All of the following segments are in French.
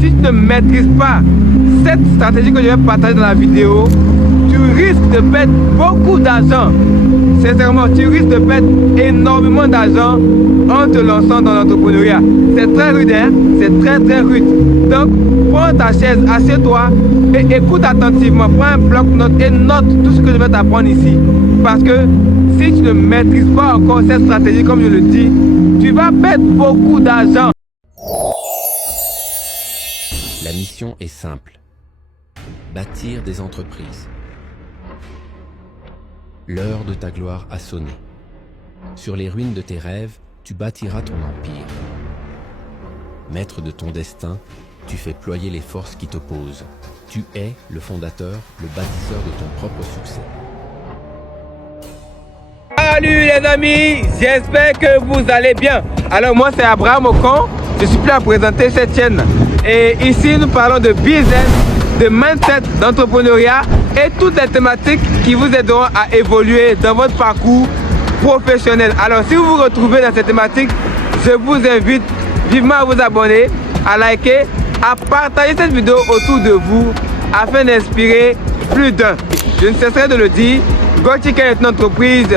si tu ne maîtrises pas cette stratégie que je vais partager dans la vidéo, tu risques de perdre beaucoup d'argent. Sincèrement, tu risques de perdre énormément d'argent en te lançant dans l'entrepreneuriat. C'est très rude, hein? C'est très très rude. Donc, prends ta chaise, assieds-toi et écoute attentivement. Prends un bloc-notes et note tout ce que je vais t'apprendre ici. Parce que si tu ne maîtrises pas encore cette stratégie, comme je le dis, tu vas perdre beaucoup d'argent. La mission est simple. Bâtir des entreprises. L'heure de ta gloire a sonné. Sur les ruines de tes rêves, tu bâtiras ton empire. Maître de ton destin, tu fais ployer les forces qui t'opposent. Tu es le fondateur, le bâtisseur de ton propre succès. Salut les amis, j'espère que vous allez bien. Alors moi c'est Abraham Ocon, je suis prêt à présenter cette chaîne. Et ici nous parlons de business, de mindset, d'entrepreneuriat et toutes les thématiques qui vous aideront à évoluer dans votre parcours professionnel. Alors si vous vous retrouvez dans cette thématique, je vous invite vivement à vous abonner, à liker, à partager cette vidéo autour de vous afin d'inspirer plus d'un. Je ne cesserai de le dire, Go Chicken est une entreprise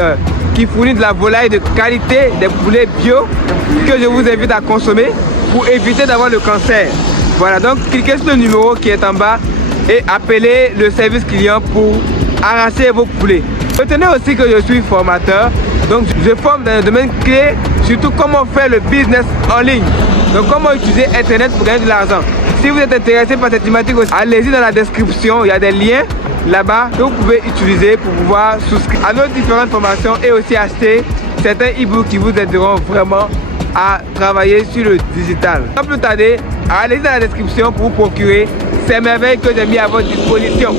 qui fournit de la volaille de qualité, des poulets bio que je vous invite à consommer pour éviter d'avoir le cancer. Voilà, donc cliquez sur le numéro qui est en bas et appelez le service client pour arracher vos poulets. Retenez aussi que je suis formateur, donc je forme dans le domaine clé, surtout comment faire le business en ligne. Donc comment utiliser Internet pour gagner de l'argent. Si vous êtes intéressé par cette thématique aussi, allez-y dans la description, il y a des liens là-bas que vous pouvez utiliser pour pouvoir souscrire à nos différentes formations et aussi acheter certains e-books qui vous aideront vraiment à travailler sur le digital. Sans plus tarder, allez dans la description pour vous procurer ces merveilles que j'ai mis à votre disposition.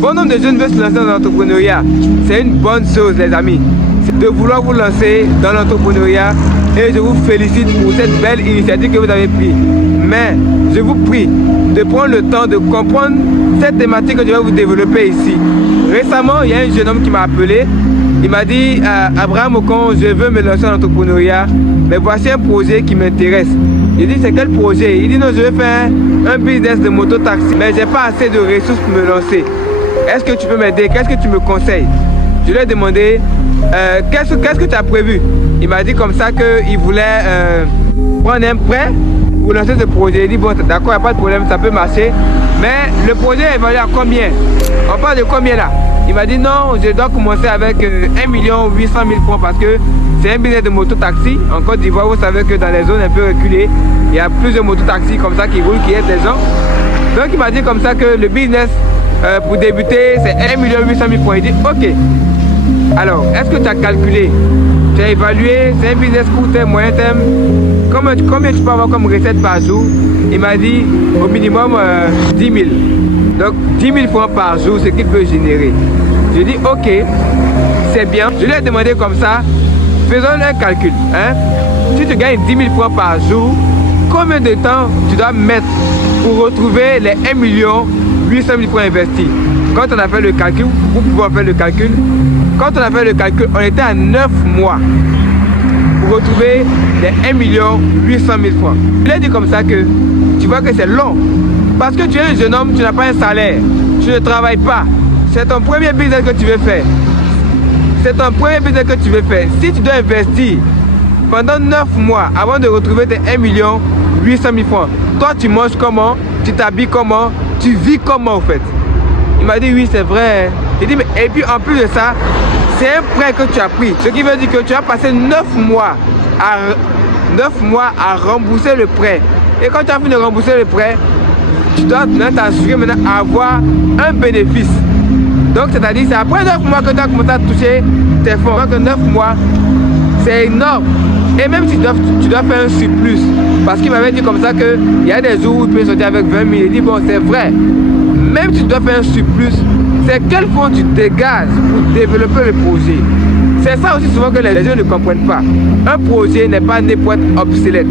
Bon nombre de jeunes veulent se lancer dans l'entrepreneuriat. C'est une bonne chose les amis, c'est de vouloir vous lancer dans l'entrepreneuriat et je vous félicite pour cette belle initiative que vous avez prise. Mais je vous prie de prendre le temps de comprendre cette thématique que je vais vous développer ici. Récemment, il y a un jeune homme qui m'a appelé. Il m'a dit Abraham Ocon, je veux me lancer dans l'entrepreneuriat, mais voici un projet qui m'intéresse. J'ai dit c'est quel projet? Il dit non, je veux faire un business de moto-taxi, mais j'ai pas assez de ressources pour me lancer. Est-ce que tu peux m'aider? Qu'est-ce que tu me conseilles? Je lui ai demandé qu'est-ce que tu as prévu? Il m'a dit comme ça qu'il voulait prendre un prêt pour lancer ce projet. Il dit bon d'accord, il n'y a pas de problème, ça peut marcher. Mais le projet est évalué à combien? On parle de combien là? Il m'a dit non, je dois commencer avec 1 800 000 francs parce que c'est un business de moto-taxi. En Côte d'Ivoire, vous savez que dans les zones un peu reculées, il y a plus de moto-taxis comme ça qui roulent, qui aident les gens. Donc il m'a dit comme ça que le business pour débuter c'est 1 800 000 francs. Il dit ok. Alors, est-ce que tu as calculé? Tu as évalué, c'est un business court terme, moyen terme. Combien tu peux avoir comme recette par jour? Il m'a dit au minimum 10 000. Donc 10 000 francs par jour, ce qu'il peut générer. Je dis ok, c'est bien. Je lui ai demandé comme ça, faisons un calcul. Hein? Si tu gagnes 10 000 francs par jour, combien de temps tu dois mettre pour retrouver les 1 800 000 francs investis? Quand on a fait le calcul, vous pouvez faire le calcul. Quand on a fait le calcul, on était à 9 mois pour retrouver les 1 800 000 francs. Je lui ai dit comme ça que tu vois que c'est long. Parce que tu es un jeune homme, tu n'as pas un salaire. Tu ne travailles pas. C'est ton premier business que tu veux faire. C'est ton premier business que tu veux faire. Si tu dois investir pendant 9 mois avant de retrouver tes 1 800 000 francs, toi tu manges comment? Tu t'habilles comment? Tu vis comment en fait? Il m'a dit oui c'est vrai. Il dit mais et puis en plus de ça, c'est un prêt que tu as pris. Ce qui veut dire que tu as passé 9 mois à rembourser le prêt. Et quand tu as fini de rembourser le prêt, tu dois t'assurer maintenant avoir un bénéfice. Donc c'est-à-dire c'est après 9 mois que tu as commencé à toucher tes fonds. Donc 9 mois, c'est énorme. Et même si tu dois faire un surplus. Parce qu'il m'avait dit comme ça qu'il y a des jours où tu peux sortir avec 20 000. Il dit bon c'est vrai. Même si tu dois faire un surplus, c'est quel fonds tu dégages pour développer le projet. C'est ça aussi souvent que les gens ne comprennent pas. Un projet n'est pas né pour être obsolète.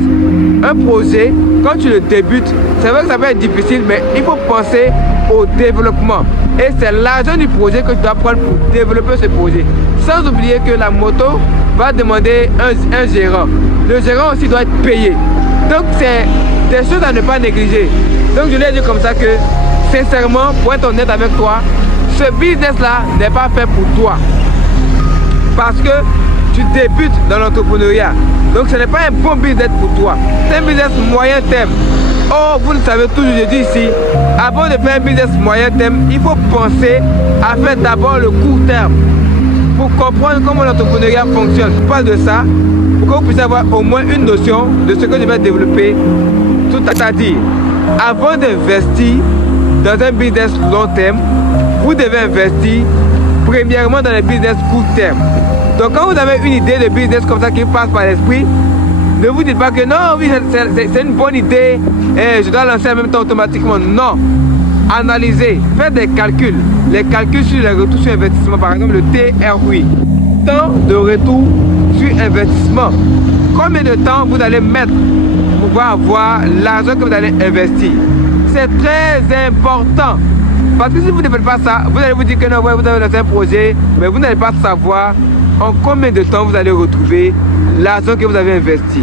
Un projet, quand tu le débutes, c'est vrai que ça peut être difficile, mais il faut penser au développement. Et c'est l'argent du projet que tu dois prendre pour développer ce projet. Sans oublier que la moto va demander un gérant. Le gérant aussi doit être payé. Donc c'est des choses à ne pas négliger. Donc je lui ai dit comme ça que, sincèrement, pour être honnête avec toi, ce business-là n'est pas fait pour toi. Parce que tu débutes dans l'entrepreneuriat. Donc ce n'est pas un bon business pour toi. C'est un business moyen terme. Oh, vous le savez toujours, je dis ici, avant de faire un business moyen terme, il faut penser à faire d'abord le court terme. Pour comprendre comment l'entrepreneuriat fonctionne. Je parle de ça pour que vous puissiez avoir au moins une notion de ce que je vais développer. Tout à dire, avant d'investir dans un business long terme, vous devez investir premièrement dans les business court terme. Donc quand vous avez une idée de business comme ça qui passe par l'esprit, ne vous dites pas que non, oui, c'est une bonne idée et je dois lancer en même temps automatiquement. Non. Analysez, faites des calculs. Les calculs sur les retours sur investissement, par exemple le TROI. Temps de retour sur investissement. Combien de temps vous allez mettre pour pouvoir avoir l'argent que vous allez investir? C'est très important. Parce que si vous ne faites pas ça, vous allez vous dire que non, ouais, vous avez lancé un projet, mais vous n'allez pas savoir en combien de temps vous allez retrouver l'argent que vous avez investi.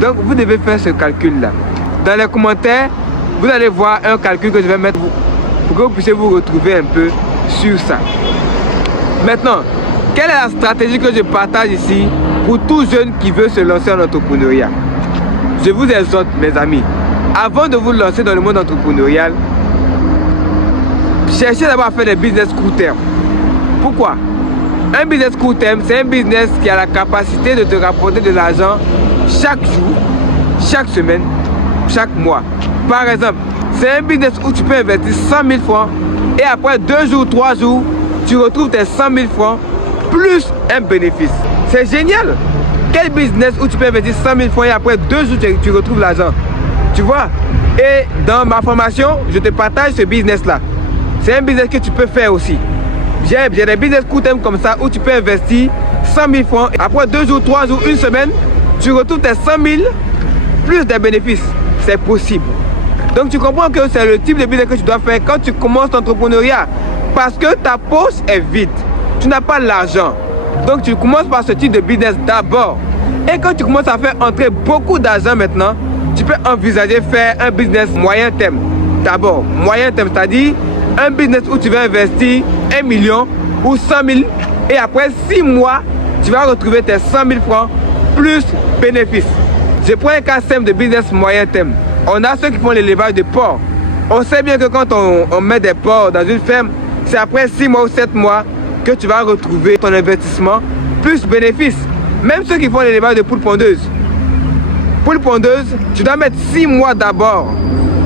Donc vous devez faire ce calcul-là. Dans les commentaires, vous allez voir un calcul que je vais mettre pour que vous puissiez vous retrouver un peu sur ça. Maintenant, quelle est la stratégie que je partage ici pour tout jeune qui veut se lancer en entrepreneuriat? Je vous exhorte, mes amis, avant de vous lancer dans le monde entrepreneurial, cherchez d'abord à faire des business court terme. Pourquoi? Un business court terme, c'est un business qui a la capacité de te rapporter de l'argent chaque jour, chaque semaine, chaque mois. Par exemple, c'est un business où tu peux investir 100 000 francs et après 2 jours, 3 jours, tu retrouves tes 100 000 francs plus un bénéfice. C'est génial! Quel business où tu peux investir 100 000 francs et après 2 jours, tu retrouves l'argent? Tu vois? Et dans ma formation, je te partage ce business-là. C'est un business que tu peux faire aussi. J'ai des business court terme comme ça où tu peux investir 100 000 francs. Après 2 jours, 3 jours, une semaine, tu retrouves tes 100 000 plus des bénéfices. C'est possible. Donc tu comprends que c'est le type de business que tu dois faire quand tu commences l'entrepreneuriat. Parce que ta poche est vide. Tu n'as pas l'argent. Donc tu commences par ce type de business d'abord. Et quand tu commences à faire entrer beaucoup d'argent maintenant, tu peux envisager faire un business moyen terme. D'abord, moyen terme, c'est-à-dire un business où tu vas investir 1 million ou 100 000 et après 6 mois, tu vas retrouver tes 100 000 francs plus bénéfices. Je prends un cas simple de business moyen terme. On a ceux qui font l'élevage de porcs. On sait bien que quand on met des porcs dans une ferme, c'est après 6 mois ou 7 mois que tu vas retrouver ton investissement plus bénéfices. Même ceux qui font l'élevage de poules pondeuses. Poules pondeuses, tu dois mettre 6 mois d'abord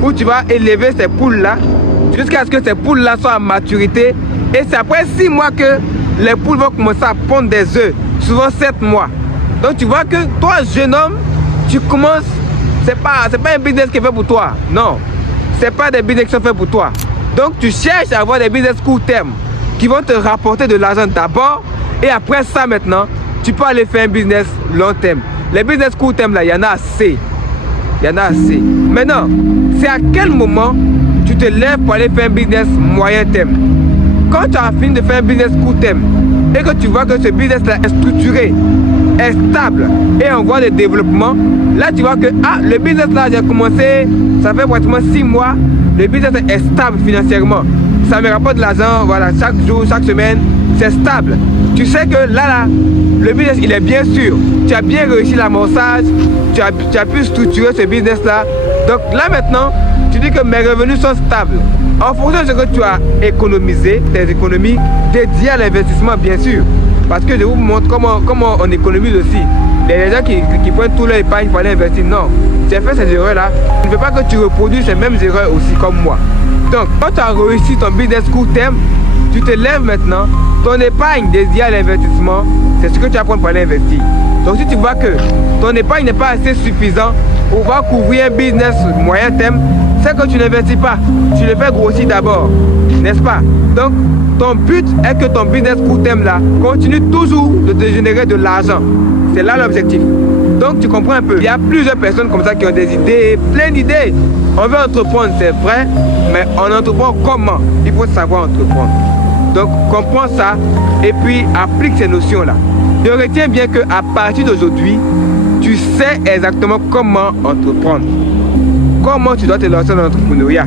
où tu vas élever ces poules-là jusqu'à ce que ces poules-là soient à maturité. Et c'est après 6 mois que les poules vont commencer à pondre des œufs, souvent 7 mois. Donc tu vois que toi, jeune homme, tu commences, c'est pas un business qui est fait pour toi. Non, c'est pas des business qui sont faits pour toi. Donc tu cherches à avoir des business court terme qui vont te rapporter de l'argent d'abord. Et après ça maintenant, tu peux aller faire un business long terme. Les business court terme là, il y en a assez. Il y en a assez. Maintenant, c'est à quel moment tu te lèves pour aller faire un business moyen terme? Quand tu as fini de faire un business court terme et que tu vois que ce business là est structuré, est stable et on voit des développements, là tu vois que le business là j'ai commencé, ça fait pratiquement 6 mois, le business est stable financièrement, ça me rapporte de l'argent, voilà, chaque jour, chaque semaine, c'est stable. Tu sais que là, le business il est bien sûr, tu as bien réussi l'amorçage, tu as pu structurer ce business là. Donc là maintenant, tu dis que mes revenus sont stables. En fonction de ce que tu as économisé, tes économies dédiées à l'investissement bien sûr. Parce que je vous montre comment on économise aussi. Les gens qui prennent tout leur épargne pour aller investir, non. J'ai fait ces erreurs là. Je ne veux pas que tu reproduises ces mêmes erreurs aussi comme moi. Donc quand tu as réussi ton business court terme, tu te lèves maintenant, ton épargne dédiée à l'investissement, c'est ce que tu vas prendre pour aller investir. Donc si tu vois que ton épargne n'est pas assez suffisant pour pouvoir couvrir un business moyen terme, c'est que tu n'investis pas, tu le fais grossir d'abord, n'est-ce pas? Donc ton but est que ton business court terme là continue toujours de te générer de l'argent. C'est là l'objectif. Donc tu comprends un peu. Il y a plusieurs personnes comme ça qui ont des idées, plein d'idées. On veut entreprendre, c'est vrai, mais on entreprend comment? Il faut savoir entreprendre. Donc comprends ça et puis applique ces notions-là. Je retiens bien qu'à partir d'aujourd'hui, tu sais exactement comment entreprendre. comment tu dois te lancer dans l'entrepreneuriat.